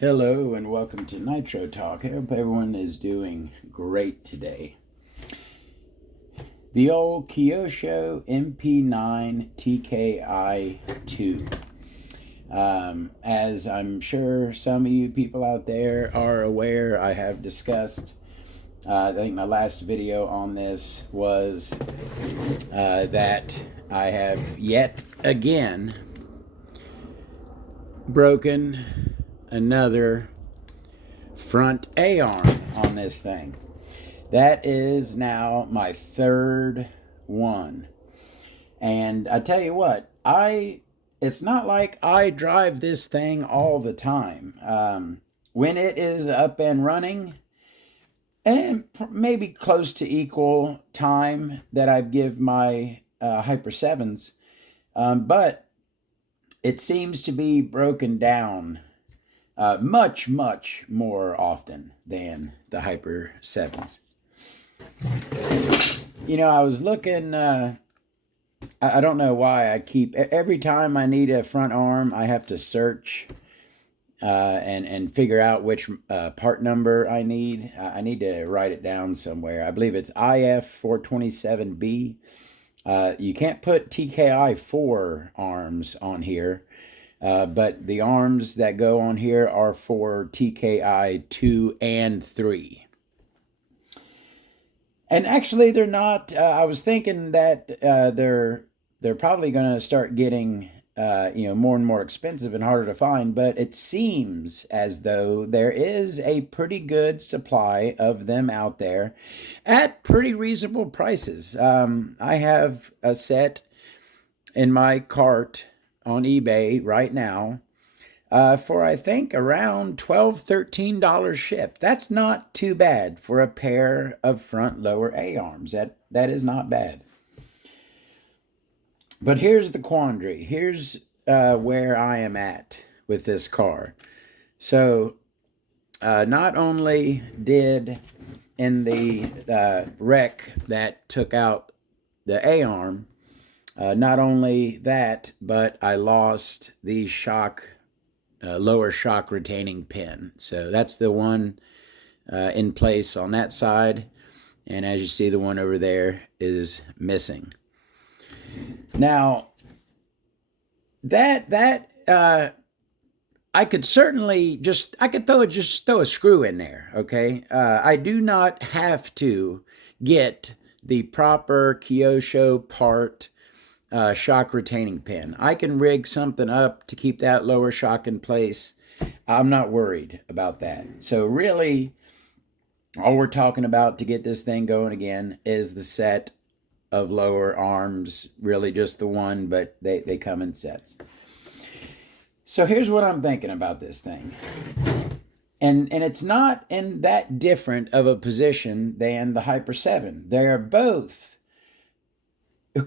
Hello and welcome to Nitro Talk. I hope everyone is doing great today. The old Kyosho MP9 TKI2. As I'm sure some of you people out there are aware, I have discussed, I think my last video on this was that I have yet again broken another front A-arm on this thing. That is now my third one. And I tell you what, it's not like I drive this thing all the time. When it is up and running, and maybe close to equal time that I give my Hyper 7s, but it seems to be broken down much more often than the Hyper 7s. You know, I was looking, I don't know why I keep, every time I need a front arm, I have to search and figure out which part number I need. I need to write it down somewhere. I believe it's IF427B. You can't put TKI4 arms on here. But the arms that go on here are for TKI 2 and 3. And actually, they're not. I was thinking that they're probably going to start getting more and more expensive and harder to find. But it seems as though there is a pretty good supply of them out there at pretty reasonable prices. I have a set in my cart on eBay right now for I think around $12, $13 shipped. That's not too bad for a pair of front lower A-arms. That is not bad. But here's the quandary. Here's where I am at with this car. So not only did in the wreck that took out the A-arm, not only that, but I lost the lower shock retaining pin. So that's the one in place on that side. And as you see, the one over there is missing. Now, I could certainly just throw a screw in there, okay? I do not have to get the proper Kyosho part shock retaining pin. I can rig something up to keep that lower shock in place. I'm not worried about that. So really, all we're talking about to get this thing going again is the set of lower arms, really just the one, but they come in sets. So here's what I'm thinking about this thing. And it's not in that different of a position than the Hyper 7. They are both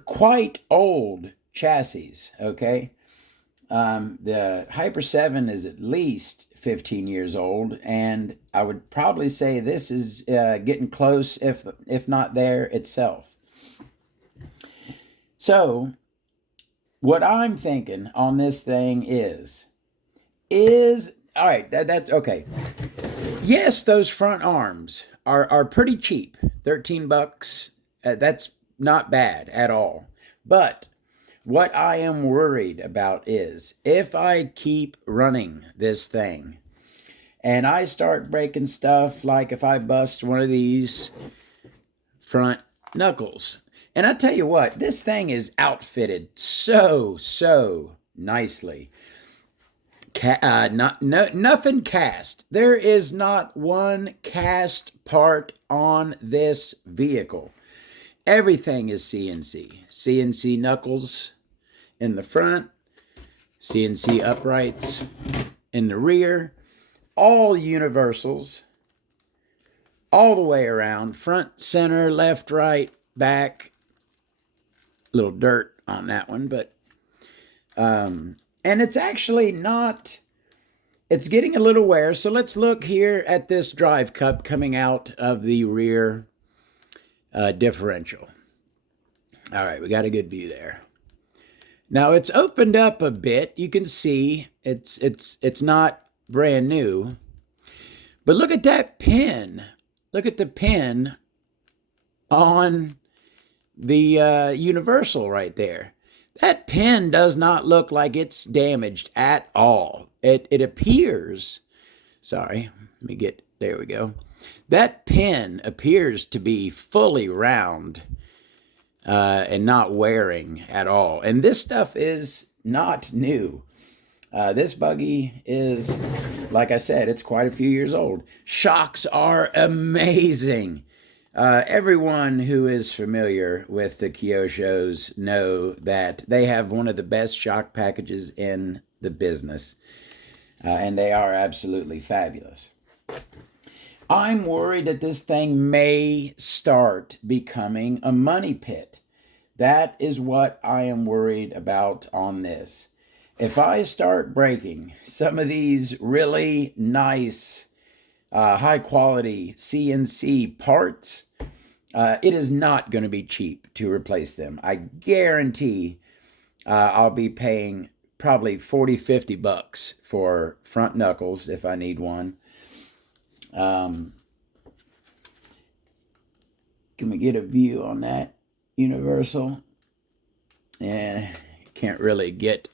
quite old chassis, okay? The Hyper 7 is at least 15 years old, and I would probably say this is getting close, if not there itself. So, what I'm thinking on this thing is all right, that's okay. Yes, those front arms are pretty cheap, $13. That's not bad at all. But what I am worried about is if I keep running this thing and I start breaking stuff, like if I bust one of these front knuckles. And I tell you what, this thing is outfitted so nicely. Nothing cast. There is not one cast part on this vehicle. Everything is CNC. CNC knuckles in the front, CNC uprights in the rear, all universals, all the way around, front, center, left, right, back. Little dirt on that one, but and it's actually not, it's getting a little wear. So let's look here at this drive cup coming out of the rear differential. All right, we got a good view there. Now it's opened up a bit. You can see it's not brand new. But look at that pin. Look at the pin on the universal right there. That pin does not look like it's damaged at all. It appears, sorry, let me get, there we go. That pin appears to be fully round and not wearing at all. And this stuff is not new. This buggy is, like I said, it's quite a few years old. Shocks are amazing. Everyone who is familiar with the Kyoshos know that they have one of the best shock packages in the business. And they are absolutely fabulous. I'm worried that this thing may start becoming a money pit. That is what I am worried about on this. If I start breaking some of these really nice, high quality CNC parts, it is not going to be cheap to replace them. I guarantee I'll be paying probably 40, 50 bucks for front knuckles if I need one. Can we get a view on that universal? Yeah, can't really get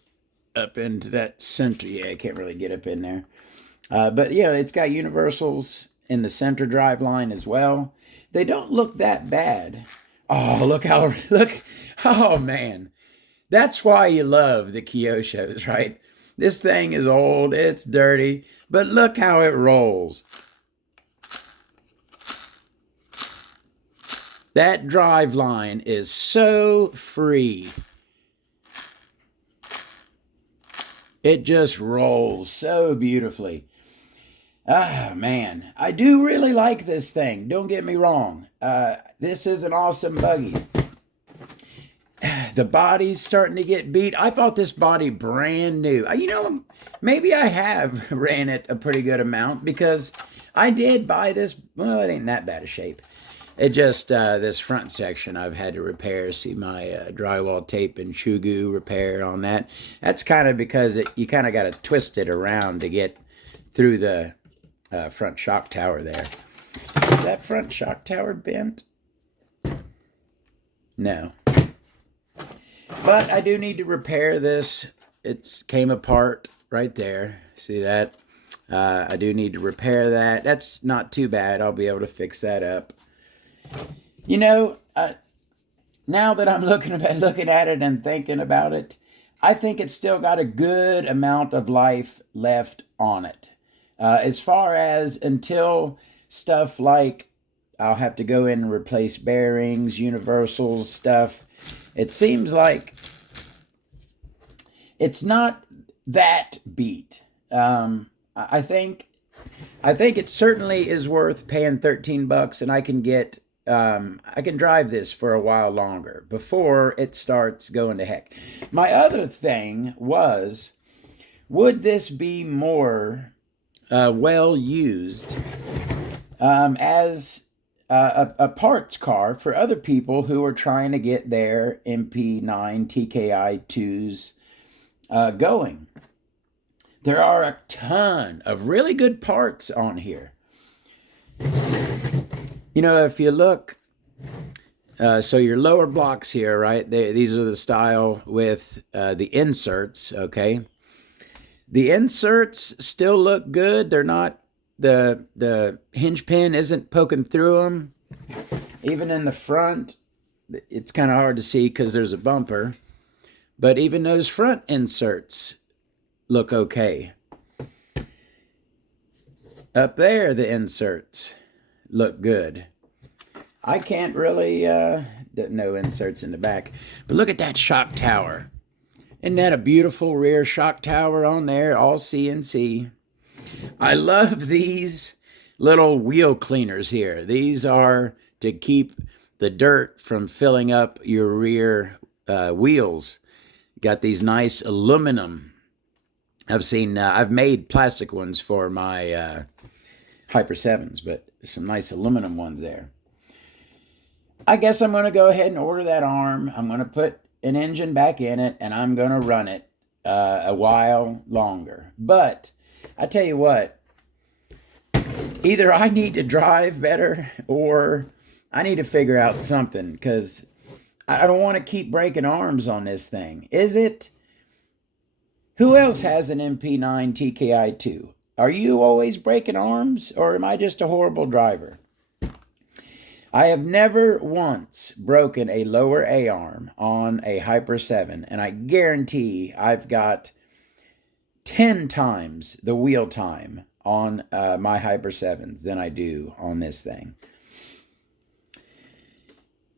up into that center. Yeah, I can't really get up in there. But yeah, it's got universals in the center drive line as well. They don't look that bad. Oh, look. Oh man. That's why you love the Kyoshos, right? This thing is old, it's dirty, but look how it rolls. That drive line is so free. It just rolls so beautifully. Ah, man. I do really like this thing. Don't get me wrong. This is an awesome buggy. The body's starting to get beat. I bought this body brand new. You know, maybe I have ran it a pretty good amount because I did buy this. Well, it ain't that bad a shape. It just, this front section I've had to repair. See my drywall tape and Chugu repair on that. That's kind of because you kind of got to twist it around to get through the front shock tower there. Is that front shock tower bent? No. But I do need to repair this. It came apart right there. See that? I do need to repair that. That's not too bad. I'll be able to fix that up. You know, now that I'm looking at it and thinking about it, I think it's still got a good amount of life left on it. As far as until stuff like I'll have to go in and replace bearings, universals, stuff. It seems like it's not that beat. I think it certainly is worth paying 13 bucks, and I can get I can drive this for a while longer before it starts going to heck. My other thing was, would this be more well used as a parts car for other people who are trying to get their MP9 TKI2s going? There are a ton of really good parts on here. You know, if you look, so your lower blocks here, right? These are the style with the inserts, okay? The inserts still look good. They're not, the hinge pin isn't poking through them. Even in the front, it's kind of hard to see because there's a bumper. But even those front inserts look okay. Up there, the inserts look good. I can't really, no inserts in the back. But look at that shock tower. Isn't that a beautiful rear shock tower on there, all CNC? I love these little wheel cleaners here. These are to keep the dirt from filling up your rear wheels. Got these nice aluminum. I've made plastic ones for my Hyper 7s, but some nice aluminum ones there. I guess I'm going to go ahead and order that arm. I'm going to put an engine back in it, and I'm going to run it a while longer. But I tell you what, either I need to drive better or I need to figure out something, because I don't want to keep breaking arms on this thing. Is it? Who else has an MP9 TKI2? Are you always breaking arms, or am I just a horrible driver? I have never once broken a lower A arm on a Hyper 7, and I guarantee I've got 10 times the wheel time on my Hyper 7s than I do on this thing.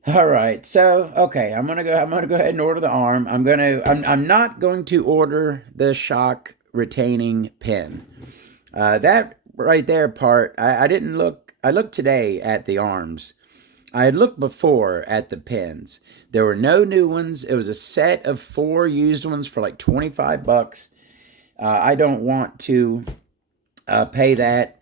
All right, so okay, I'm gonna go ahead and order the arm. I'm not going to order the shock retaining pin. That right there part, I didn't look. I looked today at the arms. I had looked before at the pins. There were no new ones. It was a set of 4 used ones for like $25. I don't want to pay that.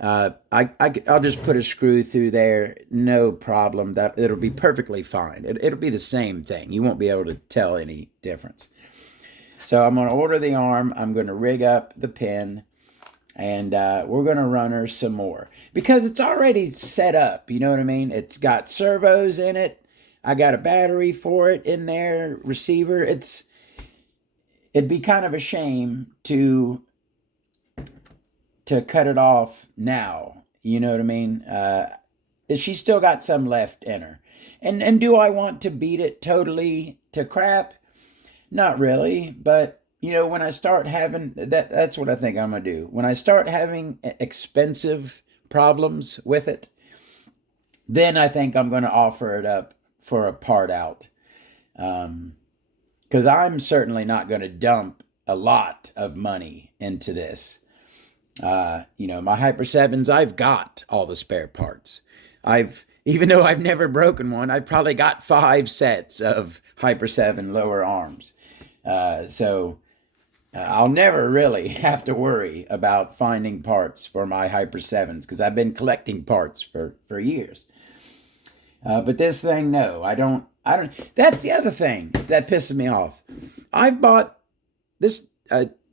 I'll just put a screw through there, no problem. That it'll be perfectly fine. It'll be the same thing. You won't be able to tell any difference. So I'm going to order the arm. I'm going to rig up the pin, and we're going to run her some more because it's already set up. You know what I mean? It's got servos in it. I got a battery for it in there, receiver. It'd be kind of a shame to cut it off now. You know what I mean? She's still got some left in her. And do I want to beat it totally to crap? Not really, but you know, when I start having that's what I think I'm going to do. When I start having expensive problems with it, then I think I'm going to offer it up for a part out. Because I'm certainly not going to dump a lot of money into this. You know, my Hyper 7s, I've got all the spare parts. Even though I've never broken one, I've probably got 5 sets of Hyper 7 lower arms. So I'll never really have to worry about finding parts for my Hyper 7s because I've been collecting parts for years. But this thing, no, I don't. That's the other thing that pisses me off. I've bought this.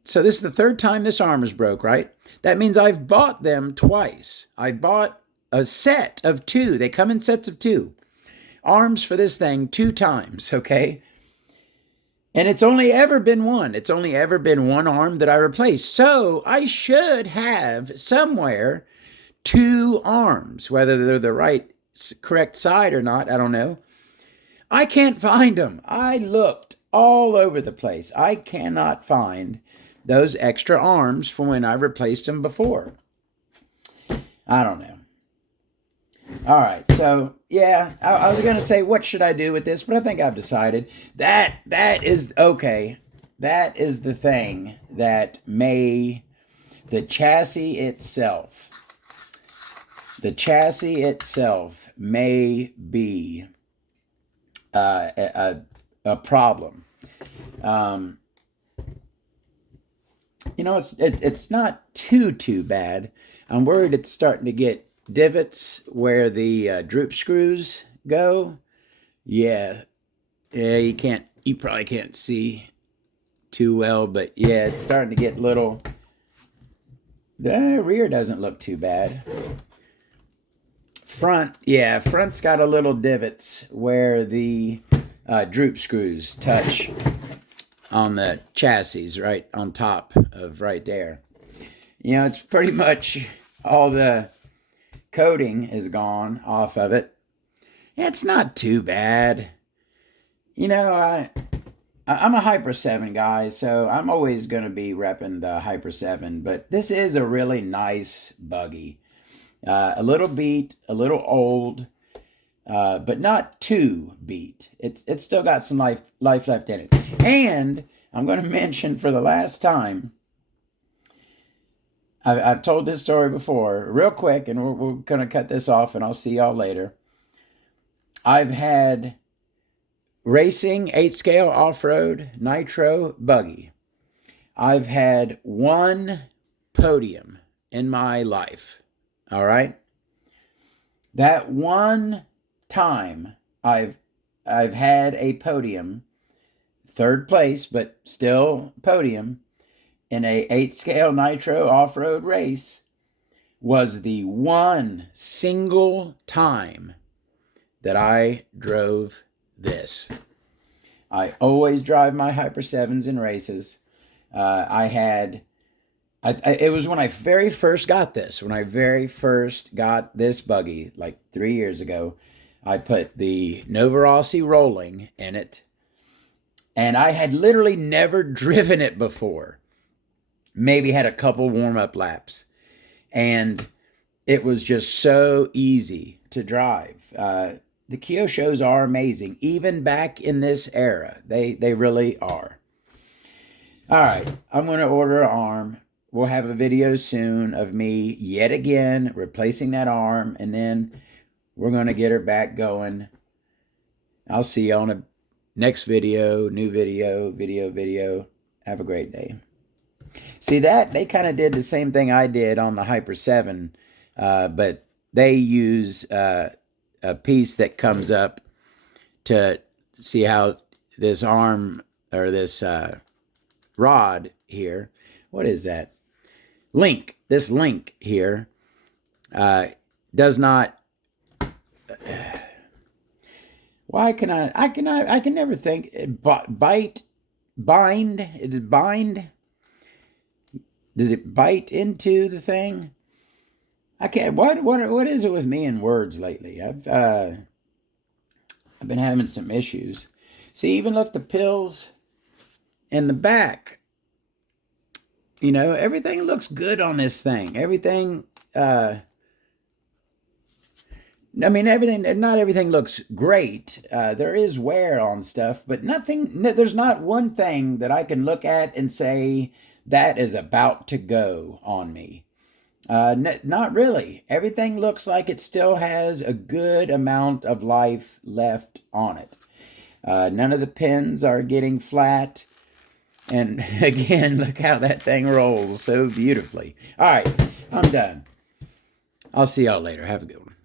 So this is the 3rd time this arm is broke, right? That means I've bought them twice. I bought a set of 2. They come in sets of 2. Arms for this thing 2 times, okay? And it's only ever been one. It's only ever been one arm that I replaced. So I should have somewhere 2 arms, whether they're the correct side or not, I don't know. I can't find them. I looked all over the place. I cannot find those extra arms for when I replaced them before. I don't know. All right, so yeah, I was going to say, what should I do with this? But I think I've decided that is okay. That is the thing that the chassis itself may be a problem. You know, it's not too bad. I'm worried it's starting to get divots where the droop screws go. Yeah, you probably can't see too well, but yeah, it's starting to get little. The rear doesn't look too bad. Front's got a little divots where the droop screws touch on the chassis, right on top of right there. You know, it's pretty much all the coating is gone off of it. It's not too bad. You know, I'm a Hyper 7 guy, so I'm always going to be repping the Hyper 7, but this is a really nice buggy. A little beat, a little old, but not too beat. It's still got some life left in it. And I'm going to mention for the last time, I've told this story before, real quick, and we're going to cut this off, and I'll see y'all later. I've had racing 8-scale off-road Nitro buggy. I've had 1 podium in my life. All right? That one time I've had a podium, 3rd place, but still podium, in a 8 scale Nitro off-road race was the one single time that I drove this. I always drive my Hyper 7s in races. It was when I very first got this. When I very first got this buggy, like 3 years ago, I put the Nova Rossi Rolling in it. And I had literally never driven it before. Maybe had a couple warm-up laps. And it was just so easy to drive. The Kyoshos are amazing, even back in this era. They really are. All right, I'm going to order an arm. We'll have a video soon of me yet again replacing that arm, and then we're going to get her back going. I'll see you on a next video, new video. Have a great day. See that? They kind of did the same thing I did on the Hyper 7, but they use a piece that comes up to see how this arm or this rod here, what is that? This link here does not, why can I can never think, bind, it is bind, does it bite into the thing? I can't. What is it with me and words lately? I've been having some issues. See, even look, the pills in the back. You know, everything looks good on this thing. Everything. Everything. Not everything looks great. There is wear on stuff, but nothing. There's not one thing that I can look at and say that is about to go on me. Not really. Everything looks like it still has a good amount of life left on it. None of the pins are getting flat. And again, look how that thing rolls so beautifully. All right, I'm done. I'll see y'all later. Have a good one.